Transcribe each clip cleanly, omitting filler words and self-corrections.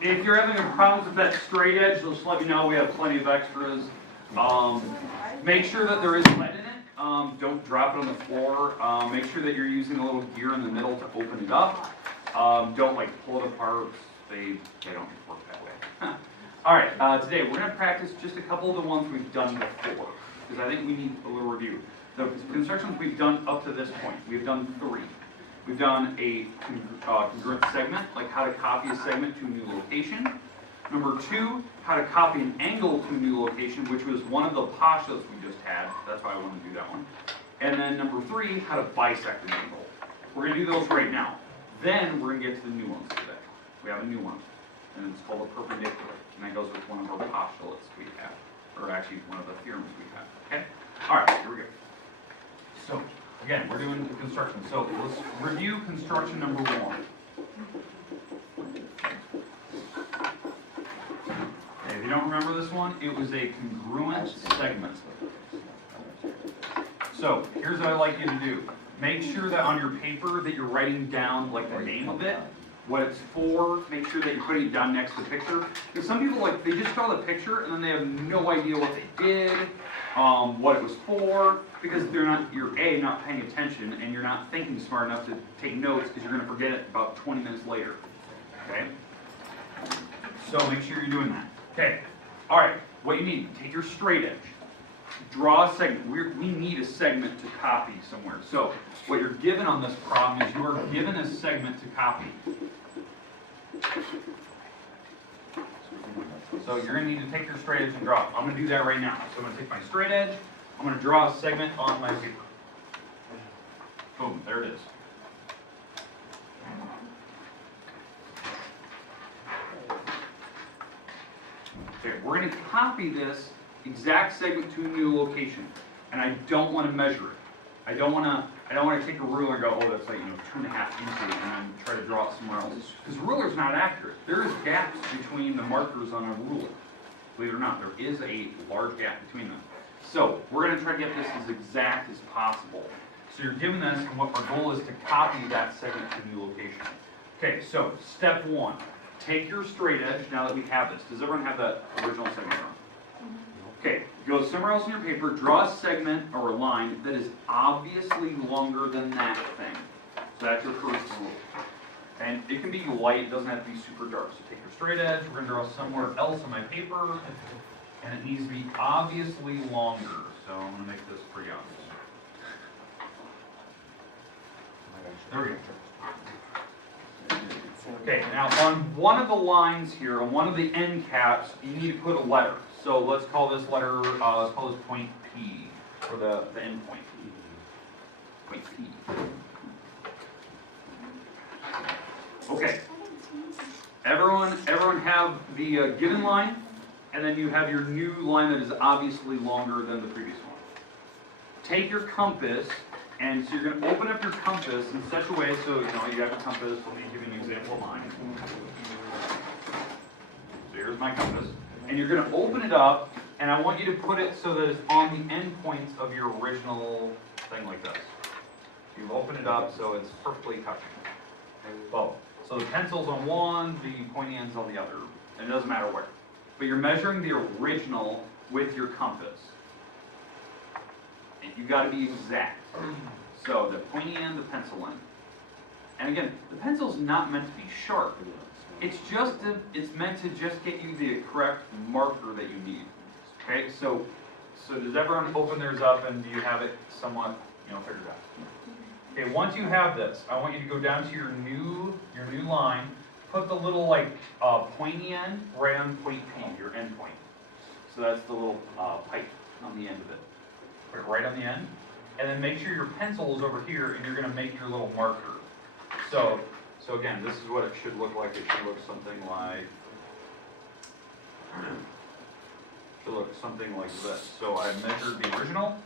If you're having a problem with that straight edge, just let me know. We have plenty of extras. Make sure that there is lead in it. Don't drop it on the floor. Make sure that you're using a little gear in the middle to open it up. Don't like pull it apart. They don't work that way. All right, today we're going to practice just a couple of the ones we've done before, because I think we need a little review. The constructions we've done up to this point, we've done 3. We've done a congruent segment, like how to copy a segment to a new location. Number 2, how to copy an angle to a new location, which was one of the postulates we just had. That's why I wanted to do that one. And then number 3, how to bisect an angle. We're going to do those right now. Then we're going to get to the new ones today. We have a new one, and it's called a perpendicular. And that goes with one of our postulates we have, or actually one of the theorems we have. Okay? All right, here we go. So, again, we're doing the construction. So let's review construction number 1. Okay, if you don't remember this one, it was a congruent segment. So here's what I'd like you to do. Make sure that on your paper that you're writing down like the name of it, what it's for. Make sure that you're putting it down next to the picture. Because some people they just draw the picture and then they have no idea what they did, what it was for, because you're not paying attention and you're not thinking smart enough to take notes because you're going to forget it about 20 minutes later. Okay? So make sure you're doing that. Okay. All right. What you need, take your straight edge. Draw a segment. We need a segment to copy somewhere. So what you're given on this problem is you are given a segment to copy. So you're going to need to take your straight edge and draw it. I'm going to do that right now. So I'm going to take my straight edge. I'm going to draw a segment on my paper. Boom, there it is. Okay, we're going to copy this exact segment to a new location, and I don't want to measure it. I don't want to take a ruler and go, oh, that's like 2.5 inches, and then try to draw it somewhere else. Because ruler's not accurate. There is gaps between the markers on a ruler. Believe it or not, there is a large gap between them. So we're going to try to get this as exact as possible. So you're given this, and what our goal is to copy that segment to a new location. Okay, so step 1. Take your straight edge, now that we have this. Does everyone have that original segment on? Okay, go somewhere else on your paper, draw a segment or a line that is obviously longer than that thing. So that's your first rule. And it can be light, it doesn't have to be super dark. So take your straight edge, we're going to draw somewhere else on my paper, and it needs to be obviously longer. So I'm going to make this pretty obvious. There we go. Okay, now on one of the lines here, on one of the end caps, you need to put a letter. So let's call this letter, let's call this point P, for the end point. Point P. Okay. Everyone have the given line, and then you have your new line that is obviously longer than the previous one. Take your compass, and so you're going to open up your compass in such a way so you have your compass. Let me give you an example of mine. So here's my compass. And you're going to open it up, and I want you to put it so that it's on the end points of your original thing like this. You've opened it up so it's perfectly touching. Both. So the pencil's on one, the pointy end's on the other. And it doesn't matter where. But you're measuring the original with your compass. And you got to be exact. So the pointy end, the pencil end. And again, the pencil's not meant to be sharp. It's meant to just get you the correct marker that you need. Okay, so does everyone open theirs up, and do you have it somewhat figured out? Okay, once you have this, I want you to go down to your new line, put the little pointy end right on point P, your end point. So that's the little pipe on the end of it. Put it right on the end, and then make sure your pencil is over here, and you're going to make your little marker. So again, this is what it should look like. It should look something like this. So I measured the original.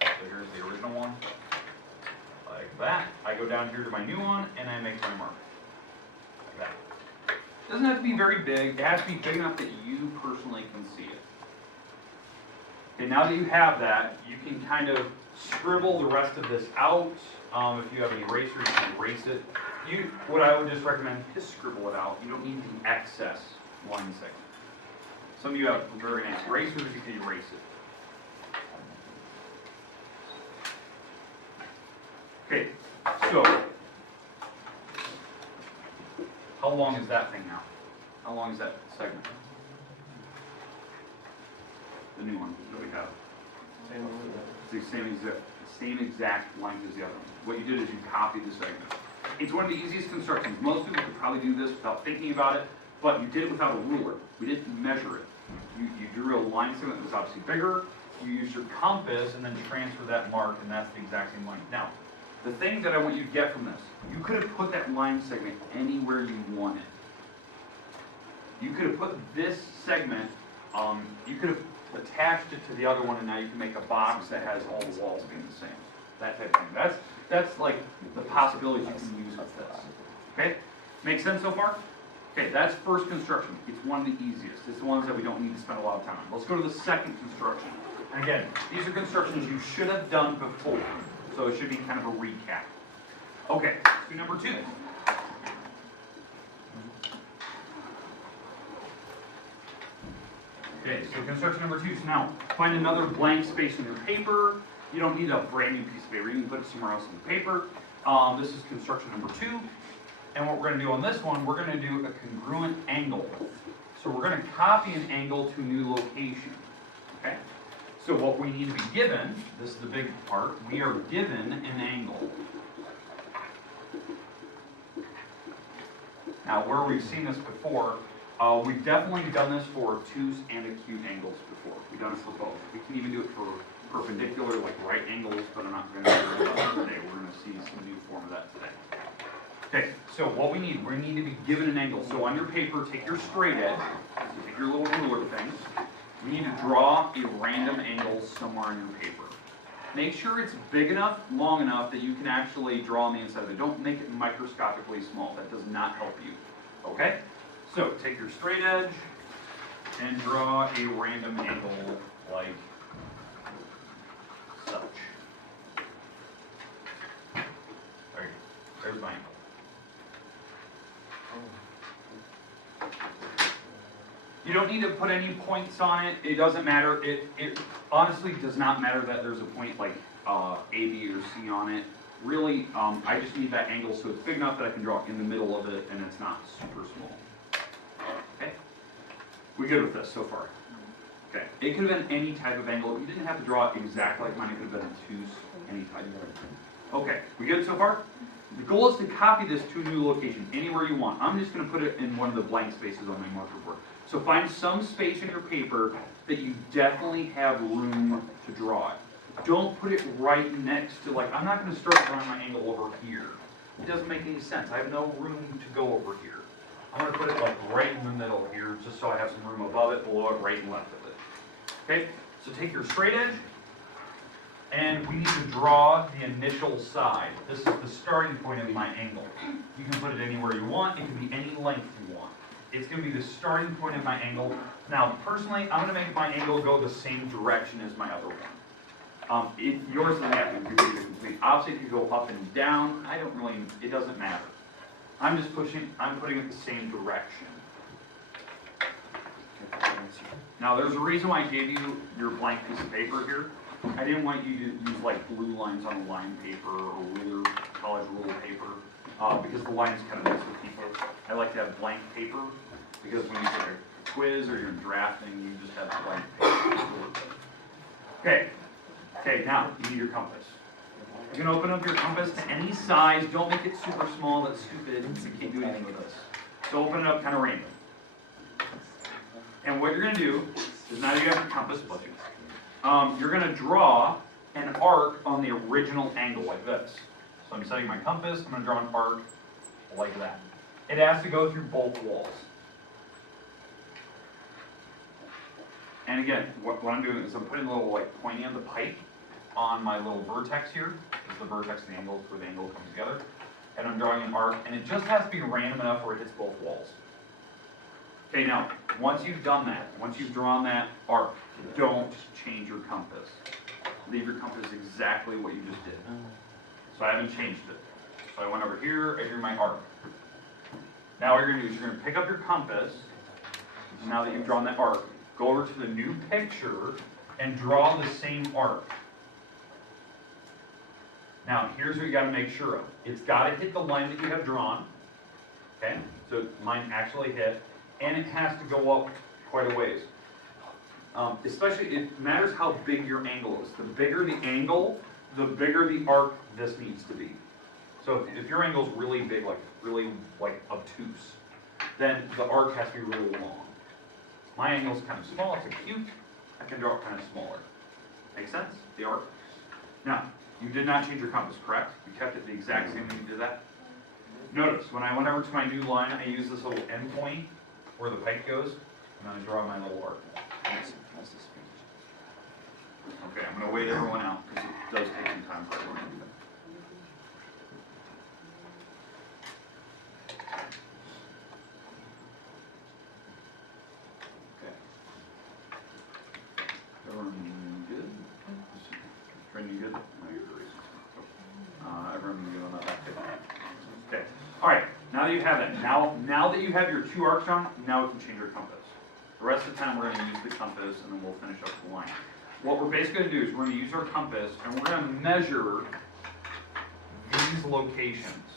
So here's the original one. Like that. I go down here to my new one, and I make my mark. Like that. It doesn't have to be very big. It has to be big enough that you personally can see it. Okay, now that you have that, you can kind of scribble the rest of this out. If you have an eraser, you can erase it. what I would just recommend, just scribble it out. You don't need the excess line segment. Some of you have very nice erasers, you can erase it. Okay, so, how long is that thing now? How long is that segment? The new one that we have. It's the same exact length as the other one. What you did is you copied the segment. It's one of the easiest constructions. Most people could probably do this without thinking about it, but you did it without a ruler. We didn't measure it. You drew a line segment that was obviously bigger. You used your compass and then transferred that mark, and that's the exact same length. Now, the thing that I want you to get from this, you could have put that line segment anywhere you wanted. You could have put this segment, you could have attached it to the other one, and now you can make a box that has all the walls being the same. That type of thing. That's like the possibilities you can use with this. Okay? Make sense so far? Okay, that's first construction. It's one of the easiest. It's the ones that we don't need to spend a lot of time on. Let's go to the second construction. And again, these are constructions you should have done before. So it should be kind of a recap. Okay, let's do number 2. Okay, so construction number 2 is now find another blank space in your paper. You don't need a brand new piece of paper. You can put it somewhere else in the paper. This is construction number 2. And what we're going to do on this one, we're going to do a congruent angle. So we're going to copy an angle to a new location. Okay? So what we need to be given, this is the big part, we are given an angle. Now, where we've seen this before, we've definitely done this for obtuse and acute angles before. We've done it for both. We can even do it for perpendicular, like right angles, but I'm not going to do that today. We're going to see some new form of that today. Okay, so what we need to be given an angle. So on your paper, take your straight edge, take your little ruler thing. We need to draw a random angle somewhere on your paper. Make sure it's big enough, long enough that you can actually draw on the inside of it. Don't make it microscopically small. That does not help you. Okay? So take your straight edge and draw a random angle like such. There you go. There's my angle. You don't need to put any points on it. It doesn't matter. It honestly does not matter that there's a point like A, B, or C on it. Really, I just need that angle so it's big enough that I can draw in the middle of it and it's not super small. Okay? We good with this so far? Okay. It could have been any type of angle. You didn't have to draw it exactly like mine. It could have been obtuse, any type of. Okay. We good so far? The goal is to copy this to a new location, anywhere you want. I'm just going to put it in one of the blank spaces on my marker board. So find some space in your paper that you definitely have room to draw it. Don't put it right next to, like, I'm not going to start drawing my angle over here. It doesn't make any sense. I have no room to go over here. I'm going to put it, like, right in the middle here, just so I have some room above it, below it, right and left of it. Okay? So take your straight edge, and we need to draw the initial side. This is the starting point of my angle. You can put it anywhere you want. It can be any length you want. It's going to be the starting point of my angle. Now, personally, I'm going to make my angle go the same direction as my other one. Yours doesn't have to be complete. Obviously, if you go up and down, it doesn't matter. I'm putting it the same direction. Now, there's a reason why I gave you your blank piece of paper here. I didn't want you to use like blue lines on a line paper or ruler, college ruler paper, because the lines kind of mess with people. I like to have blank paper because when you take a quiz or you're drafting, you just have blank paper. Okay, now you need your compass. You can open up your compass to any size. Don't make it super small. That's stupid. You can't do anything with this. So open it up kind of random. And what you're going to do is now you have your compass budget. You're going to draw an arc on the original angle like this. So I'm setting my compass. I'm going to draw an arc like that. It has to go through both walls. And again, what I'm doing is I'm putting a little like pointy on the pipe on my little vertex here. This is the vertex and the angle, it's where the angle comes together. And I'm drawing an arc, and it just has to be random enough where it hits both walls. Okay, now, once you've done that, once you've drawn that arc, don't change your compass. Leave your compass exactly what you just did. So I haven't changed it. So I went over here, I drew my arc. Now what you're gonna do is you're gonna pick up your compass, now that you've drawn that arc, go over to the new picture and draw the same arc. Now, here's what you gotta make sure of. It's gotta hit the line that you have drawn, okay? So line actually hit, and it has to go up quite a ways. Especially, it matters how big your angle is. The bigger the angle, the bigger the arc this needs to be. So if your angle's really big, really obtuse, then the arc has to be really long. My angle's kind of small, it's acute, I can draw it kind of smaller. Make sense? The arc? Now, you did not change your compass, correct? You kept it the exact same when you did that? Notice, when I went over to my new line, I used this little end point where the pipe goes, and I draw my little arc. Okay, I'm going to wait everyone out, because it does take some time for everyone to do that. Okay. Everyone good? Training you good? No, you're erasing. Everyone good on that back table? Okay. All right. Now that you have it, now that you have your two arcs drawn, now we can change our compass. The rest of the time we're going to use the compass, and then we'll finish up the line. What we're basically going to do is we're going to use our compass, and we're going to measure these locations,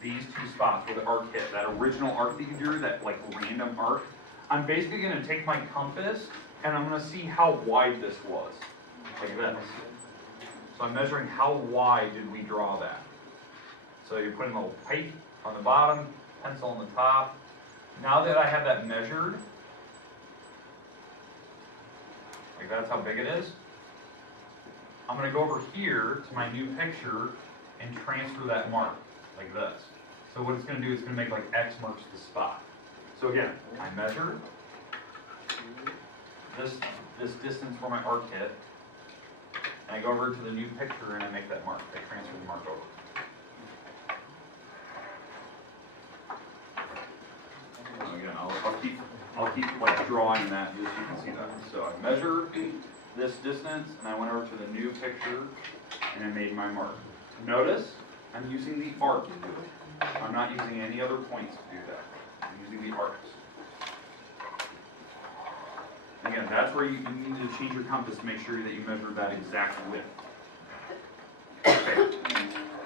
these two spots where the arc hit, that original arc that you drew, that like random arc. I'm basically going to take my compass, and I'm going to see how wide this was, like this. So I'm measuring how wide did we draw that. So you're putting a little pipe on the bottom, pencil on the top. Now that I have that measured, like that's how big it is, I'm going to go over here to my new picture and transfer that mark, like this. So what it's going to do is it's going to make like X marks the spot. So again, I measure this distance where my arc hit, and I go over to the new picture and I make that mark. I transfer the mark over. Again, I'll keep like drawing that just so you can see that. So I measure this distance, and I went over to the new picture, and I made my mark. Notice, I'm using the arc to do it. I'm not using any other points to do that. I'm using the arcs. Again, that's where you need to change your compass to make sure that you measure that exact width. Okay.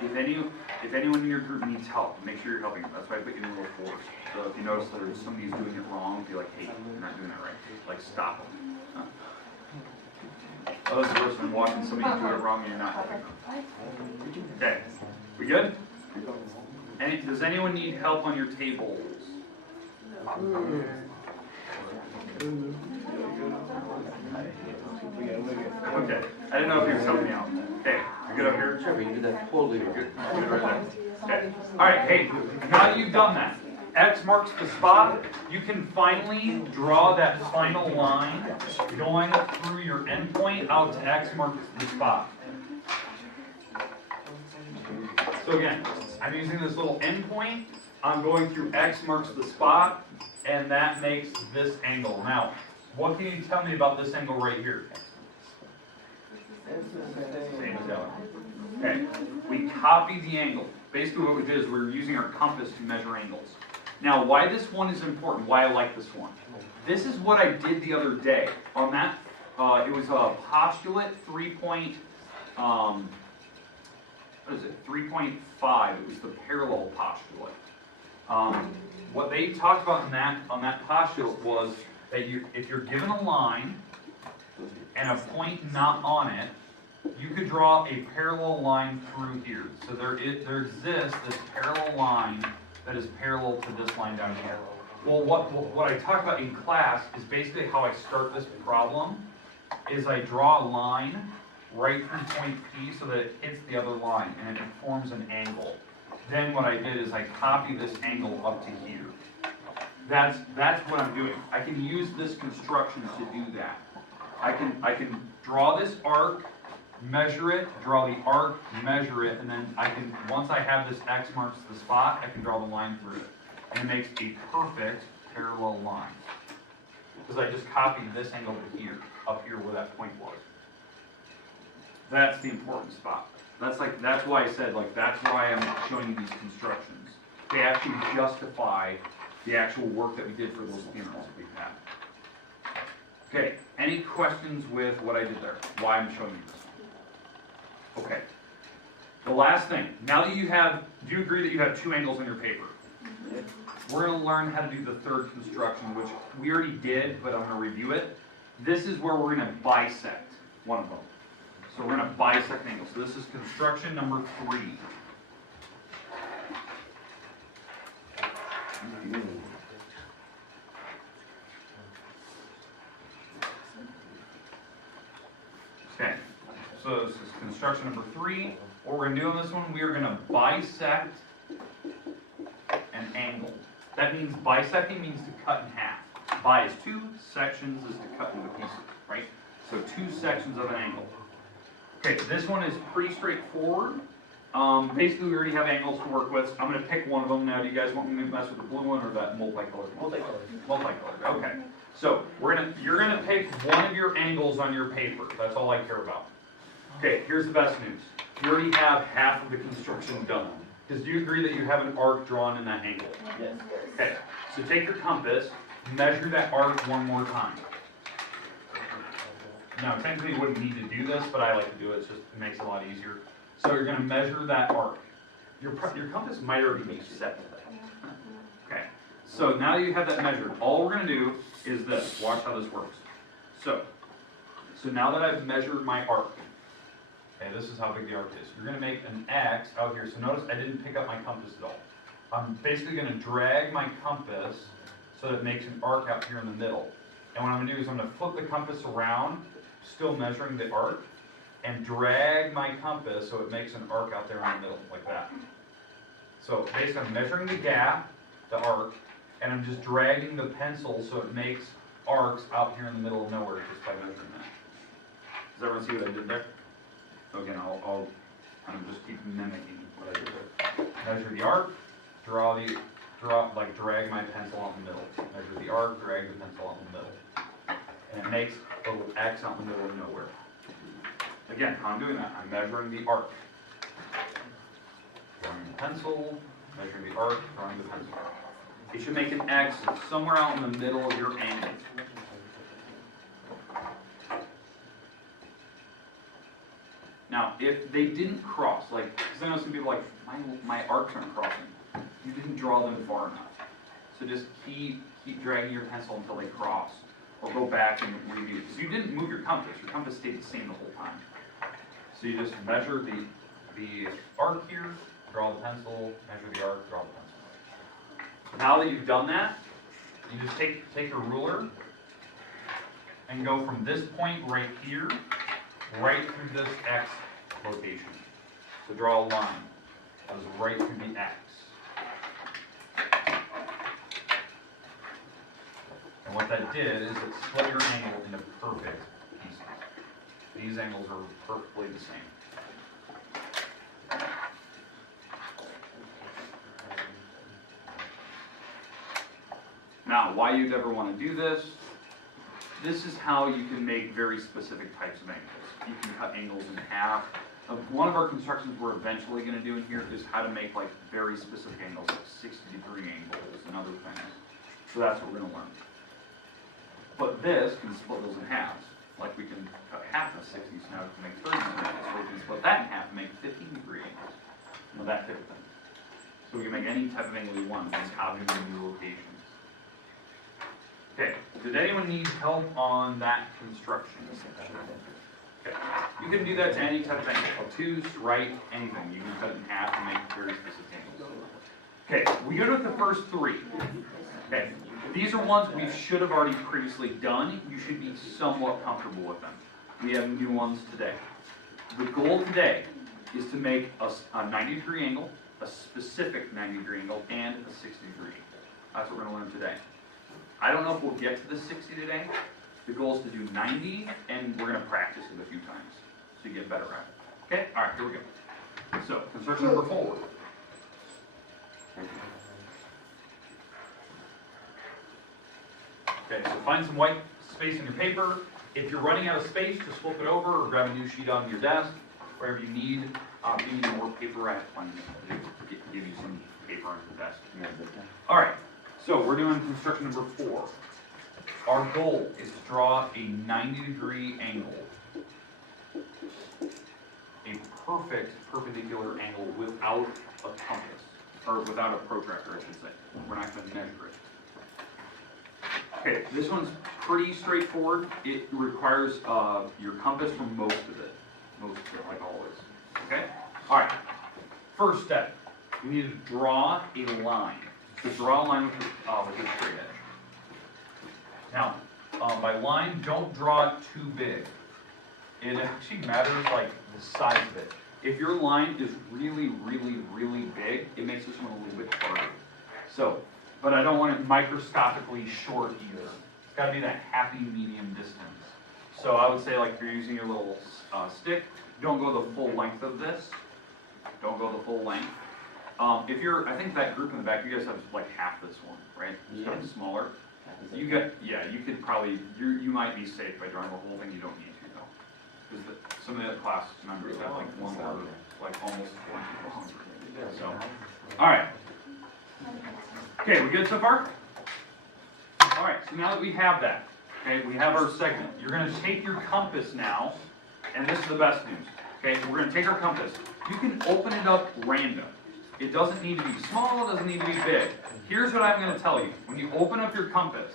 If anyone in your group needs help, make sure you're helping them. That's why I put you in a little force. So if you notice that somebody's doing it wrong, be like, hey, you're not doing that right. Like, stop them. That's worse than watching somebody do it wrong and you're not helping them. Okay, we good? Does anyone need help on your tables? Okay, I didn't know if you were helping me out. Okay, you good up here? Sure, you do that totally Good. Good right there. Okay. All right, hey, now that you've done that, X marks the spot. You can finally draw that final line going through your endpoint out to X marks the spot. So again, I'm using this little endpoint. I'm going through X marks the spot, and that makes this angle. Now, what can you tell me about this angle right here? Same as that one. Okay, we copied the angle. Basically what we did is we were using our compass to measure angles. Now, why this one is important, why I like this one. This is what I did the other day. On that, it was a postulate 3.5. It was the parallel postulate. What they talked about on that postulate was that if you're given a line and a point not on it, you could draw a parallel line through here. So there exists this parallel line that is parallel to this line down here. Well, what I talked about in class is basically how I start this problem, is I draw a line right through point P so that it hits the other line and it forms an angle. Then what I did is I copy this angle up to here. That's what I'm doing. I can use this construction to do that. I can draw this arc, measure it, draw the arc, measure it, and then once I have this X marks the spot, I can draw the line through it. And it makes a perfect parallel line. Because I just copied this angle to here, up here where that point was. That's the important spot. That's why I said, like, that's why I'm showing you these constructions. They actually justify the actual work that we did for those funerals that we've had. Okay, any questions with what I did there? Why I'm showing you this? Okay. The last thing, now that you have, do you agree that you have two angles on your paper? We're going to learn how to do the third construction, which we already did, but I'm going to review it. This is where we're going to bisect one of them. So we're going to bisect angles. So this is construction number 3. Okay, so this is construction number 3. What we're going to do on this one, we are going to bisect an angle. That means bisecting means to cut in half. Bi is 2, sections is to cut into pieces, right? So 2 sections of an angle. Okay, this one is pretty straightforward. Basically, we already have angles to work with. So I'm going to pick one of them now. Do you guys want me to mess with the blue one or that multicolored? Multicolored. Okay. So you're gonna pick one of your angles on your paper. That's all I care about. Okay. Here's the best news. You already have half of the construction done. Because do you agree that you have an arc drawn in that angle? Yes. Okay. So take your compass, measure that arc one more time. Now, technically you wouldn't need to do this, but I like to do it. It makes it a lot easier. So you're going to measure that arc. Your compass might already be set. Okay. So now that you have that measured, all we're going to do is this. Watch how this works. So now that I've measured my arc, okay, this is how big the arc is. You're going to make an X out here. So notice I didn't pick up my compass at all. I'm basically going to drag my compass so that it makes an arc out here in the middle. And what I'm going to do is I'm going to flip the compass around, still measuring the arc, and drag my compass so it makes an arc out there in the middle, like that. So basically I'm measuring the gap, the arc, and I'm just dragging the pencil so it makes arcs out here in the middle of nowhere just by measuring that. Does everyone see what I did there? So again, I'll kind of just keep mimicking what I did there. Measure the arc, drag my pencil out in the middle. Measure the arc, drag the pencil out in the middle. And it makes a little X out in the middle of nowhere. Again, how I'm doing that, I'm measuring the arc. Drawing the pencil, measuring the arc, drawing the pencil. It should make an X somewhere out in the middle of your angle. Now, if they didn't cross, like, because I know some people are like, my arcs aren't crossing. You didn't draw them far enough. So just keep dragging your pencil until they cross. Or go back and review. So you didn't move your compass stayed the same the whole time. So you just measure the arc here, draw the pencil, measure the arc, draw the pencil. Now that you've done that, you just take your ruler and go from this point right here, right through this X location. So draw a line that goes right through the X. And what that did is it split your angle into perfect pieces. These angles are perfectly the same. Now, why you'd ever want to do this, this is how you can make very specific types of angles. You can cut angles in half. One of our constructions we're eventually going to do in here is how to make like very specific angles, like 60-degree angles and other things. So that's what we're going to learn. But this can split those in halves. Like we can cut half of 60, so now we can make 30-degree angles. So we can split that in half and make 15-degree angles. You know, that type of thing. So we can make any type of angle we want. Just having new locations. Okay, did anyone need help on that construction? Okay, you can do that to any type of angle. Obtuse, right, anything. You can cut it in half and make very specific angles. Okay, we go with the first 3. Okay. These are ones we should have already previously done. You should be somewhat comfortable with them. We have new ones today. The goal today is to make a 90-degree angle, a specific 90-degree angle, and a 60-degree. That's what we're going to learn today. I don't know if we'll get to the 60 today. The goal is to do 90, and we're going to practice it a few times so you get better at it. Okay? All right, here we go. So, construction number 4. Okay, so find some white space in your paper. If you're running out of space, just flip it over or grab a new sheet on your desk. wherever you need. If you need more paper, I have plenty to give you some paper on the desk. All right, so we're doing construction number 4. Our goal is to draw a 90-degree angle, a perfect perpendicular angle without a compass, or without a protractor, I should say. We're not going to measure it. Okay, this one's pretty straightforward. It requires your compass for most of it, like always. Okay? All right. First step, you need to draw a line. So draw a line with a straight edge. Now, by line, don't draw it too big. It actually matters like the size of it. If your line is really, really, really big, it makes this one a little bit harder. So, but I don't want it microscopically short either. It's got to be that happy medium distance. So I would say like if you're using your little stick, don't go the full length of this. Don't go the full length. If you're, I think that group in the back, you guys have like half this one, right? It's kind of smaller. You could probably, you might be safe by drawing the whole thing. You don't need to though, because some of the other class members have like one or like almost 1 So, all right. Okay, we good so far? All right. So now that we have that, okay, we have our segment. You're going to take your compass now, and this is the best news. Okay, we're going to take our compass. You can open it up random. It doesn't need to be small, it doesn't need to be big. Here's what I'm going to tell you. When you open up your compass,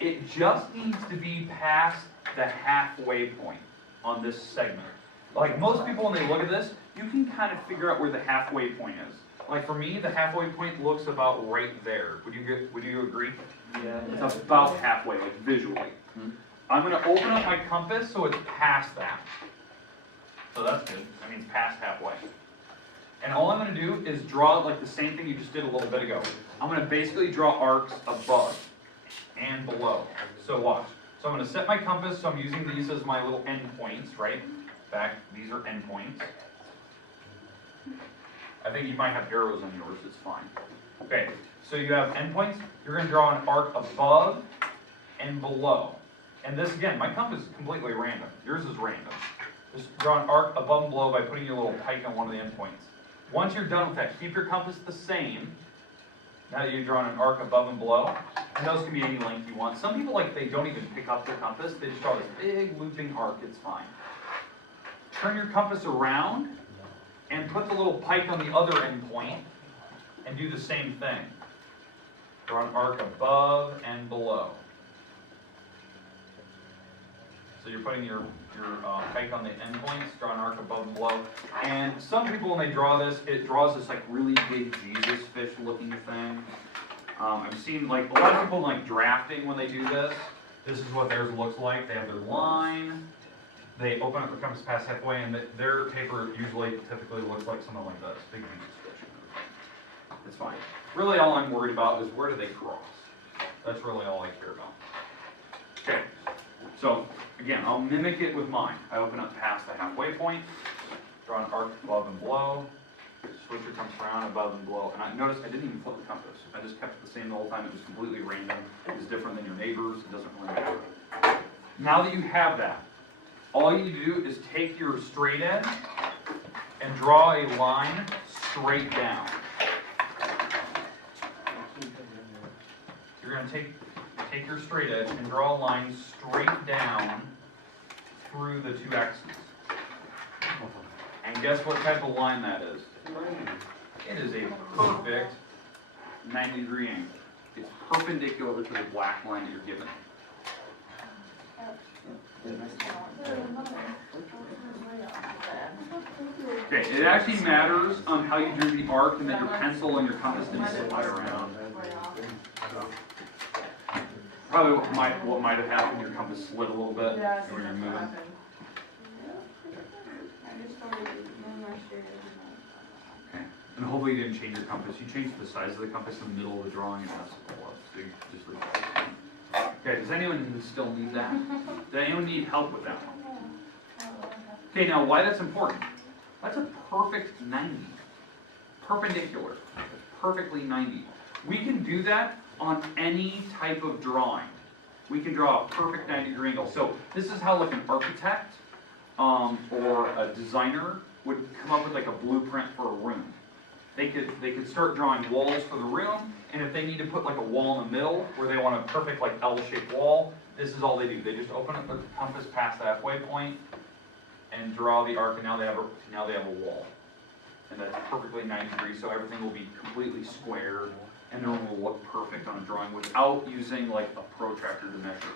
it just needs to be past the halfway point on this segment. Like most people, when they look at this, you can kind of figure out where the halfway point is. Like for me, the halfway point looks about right there. Would you agree? Yeah. It's about halfway, like visually. Mm-hmm. I'm going to open up my compass so it's past that. So that's good. That means past halfway. And all I'm going to do is draw like the same thing you just did a little bit ago. I'm going to basically draw arcs above and below. So watch. So I'm going to set my compass, so I'm using these as my little endpoints, right? Back, these are endpoints. I think you might have arrows on yours, it's fine. Okay, so you have endpoints. You're going to draw an arc above and below. And this, again, my compass is completely random. Yours is random. Just draw an arc above and below by putting your little pike on one of the endpoints. Once you're done with that, keep your compass the same. Now that you've drawn an arc above and below, and those can be any length you want. Some people, like, they don't even pick up their compass. They just draw this big looping arc. It's fine. Turn your compass around and put the little pike on the other endpoint and do the same thing. Draw an arc above and below. So you're putting your pike on the endpoints, draw an arc above and below. And some people, when they draw this, it draws this like really big Jesus fish looking thing. I've seen like a lot of people like drafting when they do this. This is what theirs looks like. They have their line. They open up the compass past halfway, and their paper typically looks like something like this, big Jesus fish. It's fine. Really, all I'm worried about is where do they cross. That's really all I care about. Okay. So, again, I'll mimic it with mine. I open up past the halfway point, draw an arc above and below, switch your compass around above and below. And I noticed I didn't even flip the compass. I just kept it the same the whole time. It was completely random. It was different than your neighbors. It doesn't really matter. Now that you have that, all you do is take your straight edge and draw a line straight down. You're going to take your straight edge and draw a line straight down through the two axes. And guess what type of line that is? It is a perfect 90-degree angle. It's perpendicular to the black line that you're given. Okay, it actually matters on how you drew the arc and that your pencil and your compass didn't slide around. Probably what might have happened, your compass slid a little bit when you're moving. Okay, and hopefully you didn't change your compass. You changed the size of the compass in the middle of the drawing and messed it all up. So you just leave that. Okay, does anyone still need that? Does anyone need help with that one? Okay, now why that's important? That's a perfect 90. Perpendicular. Perfectly 90. We can do that on any type of drawing. We can draw a perfect 90-degree angle. So this is how like an architect or a designer would come up with like a blueprint for a room. They could start drawing walls for the room, and if they need to put like a wall in the middle where they want a perfect like L-shaped wall, this is all they do. They just open up the compass past the halfway point and draw the arc, and now they have a wall. And that's perfectly 90 degrees, so everything will be completely square, and the room will look perfect on a drawing without using like a protractor to measure.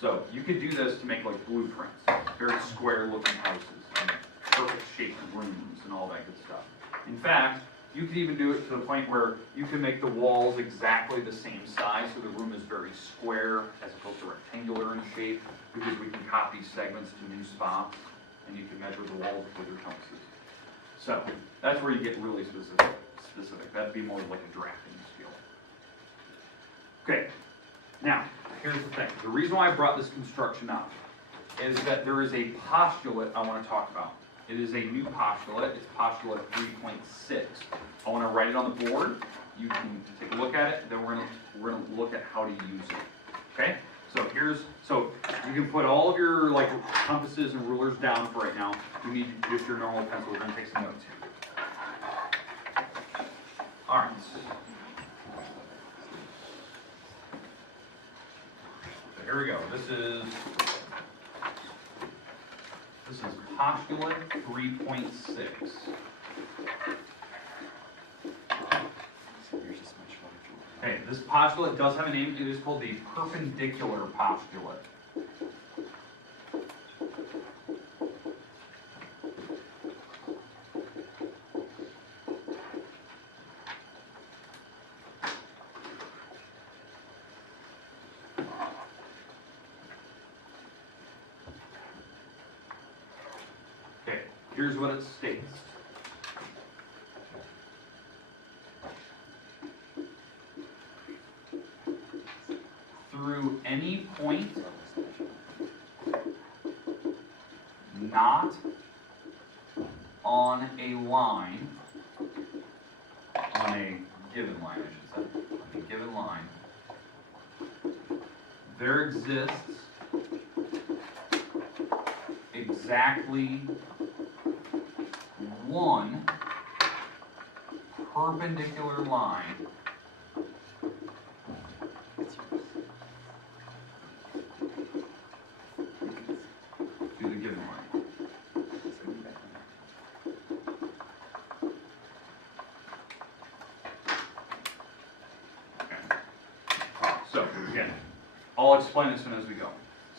So you could do this to make like blueprints, very square looking houses, and perfect shaped rooms and all that good stuff. In fact, you could even do it to the point where you can make the walls exactly the same size, so the room is very square as opposed to rectangular in shape, because we can copy segments to new spots, and you can measure the walls with your compasses. So that's where you get really specific. That'd be more like a drafting skill. Okay, now here's the thing. The reason why I brought this construction up is that there is a postulate I want to talk about. It is a new postulate. It's postulate 3.6. I want to write it on the board. You can take a look at it. Then we're gonna look at how to use it. Okay. So you can put all of your like compasses and rulers down for right now. You need just your normal pencil. We're gonna take some notes here. All right. So here we go. This is postulate 3.6. Okay, this postulate does have a name. It is called the perpendicular postulate. Okay, here's what it states. Through any point not on a line, on a given line, I should say, on a given line, there exists exactly one perpendicular line to the given line. Okay. So again, I'll explain this one as we go.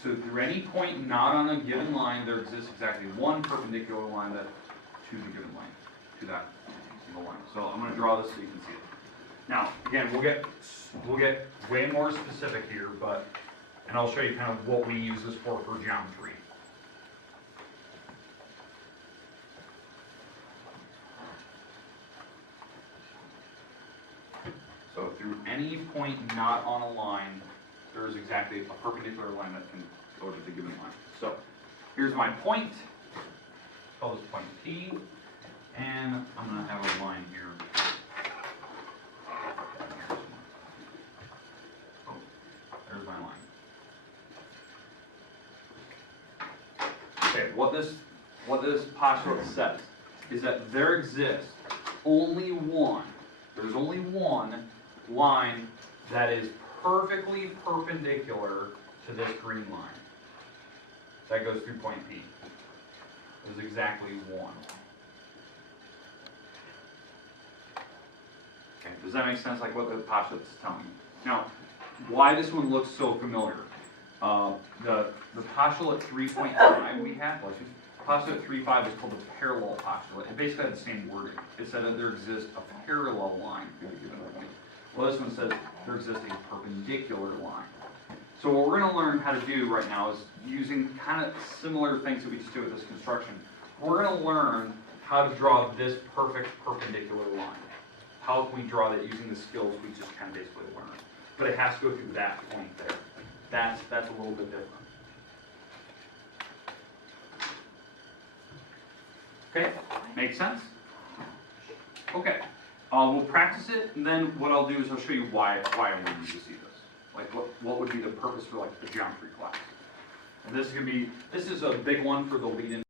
So through any point not on a given line, there exists exactly one perpendicular line that to the given line, to that single line. So I'm going to draw this so you can see it. Now, again, we'll get way more specific here, and I'll show you kind of what we use this for geometry. So through any point not on a line, there is exactly a perpendicular line that can go to the given line. So here's my point. Call this point P, and I'm going to have a line here. Oh, there's my line. Okay, what this postulate says is that there exists only one. There's only one line that is perfectly perpendicular to this green line. That goes through point P. There's exactly one. Okay, does that make sense, like what the postulate is telling you? Now, why this one looks so familiar? The postulate 3.5 we had, postulate 3.5 is called the parallel postulate. It basically had the same wording. It said that there exists a parallel line through a given point. Well, this one says there exists a perpendicular line. So what we're going to learn how to do right now is using kind of similar things that we just do with this construction. We're going to learn how to draw this perfect perpendicular line. How can we draw that using the skills we just kind of basically learned? But it has to go through that point there. That's a little bit different. Okay, makes sense? Okay, we'll practice it, and then what I'll do is I'll show you why I want you to see this. Like what would be the purpose for like the geometry class. And this is a big one for the lead-in